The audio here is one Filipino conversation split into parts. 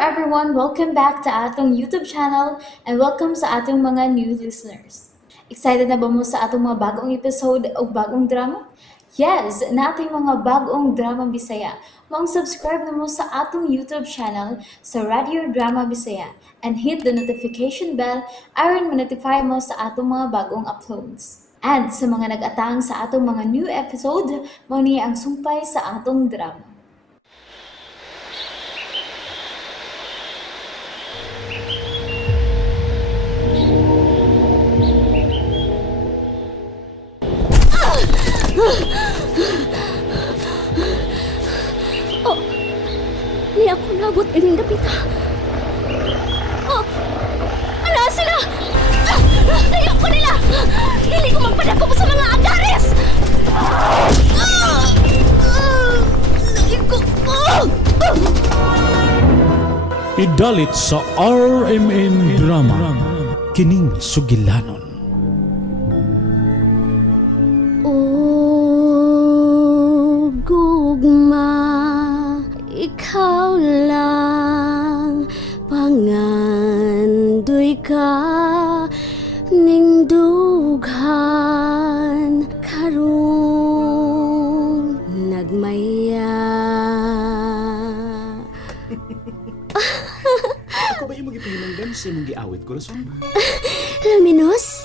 everyone! Welcome back to atong YouTube channel and welcome sa atong mga new listeners. Excited na ba mo sa atong mga bagong episode o bagong drama? Yes, na ating mga bagong drama Bisaya. Subscribe na mo sa atong YouTube channel sa Radio Drama Bisaya and hit the notification bell aron ma-notify mo sa atong mga bagong uploads. And sa mga nag-atang sa atong mga new episode, mo niya ang sumpay sa atong drama. Oh, ni ako nabot ining dapita. Oh, ala sila! Layo ko nila! Hindi ko magpadako sa mga agares! Layo ko! Idalit sa RMN Drama Kining Sugilanon. Gugma, ikaw lang pangandoy ka ning dughan karong nagmaya. Ako ba yung magipahinanggan sa imong giawit ko, Rason? Luminous,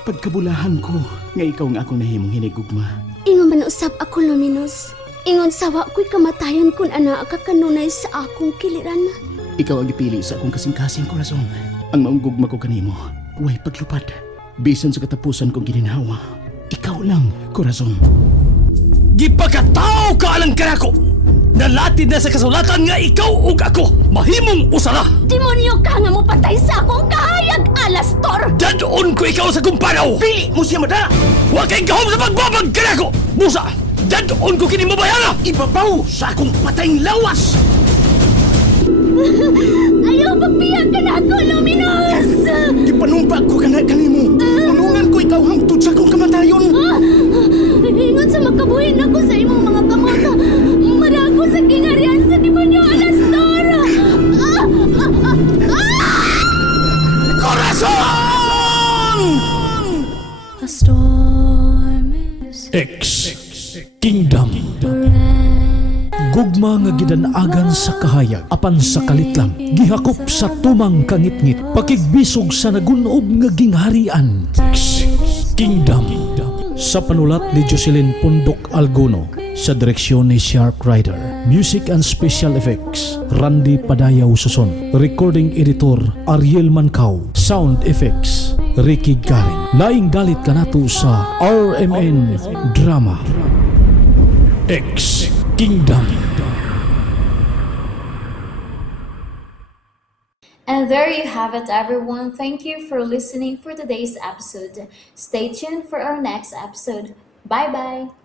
Pagkabulahan ko, nga ikaw nga akong nahimong hinigugma. ingon man usab ako, Luminous. Ingon sawa ko'y kamatayon kung ana ka kanunay sa akong kiliran. Ikaw ang gipili sa akong kasing-kasing ko, Rason. Ang maunggugma ko kanimo, way paglupad. Bisan sa katapusan kong gininhawa, ikaw lang, Corazon. Gipagkatao ka alang kanako! Nalatid na sa kasulatan nga ikaw ug ako mahimong usala! Demonyo ka nga mo patay sa akong kahayag, Alastor! Dadon ko ikaw sa kumpanaw! Pili mo siya madala! Huwag kayong kahom sa pagbabag kanako! Musa! Dadon ko kini mabayana! Ibabaw sa akong patayng lawas! Ayaw magbiyak ka na ako, Luminous! Gipanumpa ko kanimo. Unungan ko ikaw hangtod sa akong kamatayon. Ingon sa makabuhin ako sa imong mga kamot. Marago sa gingarian sa demonyo, Alastor! Corazon! A storm is X Kingdom red. Gugma nga gidanagan sa kahayag apan sa kalitlang gihakop sa tumang kangitngit pakigbisog sa nagunob nga gingharian. X Kingdom sa panulat ni Jocelyn Pundok Alguno sa direksyon ni Shark Rider. Music and Special Effects Randy Padayaw Suson. Recording Editor Ariel Mancao. Sound Effects Ricky Garin. Laing dalit kanato sa RMN Drama X Kingdom. And there you have it, everyone. Thank you for listening for today's episode. Stay tuned for our next episode. Bye-bye.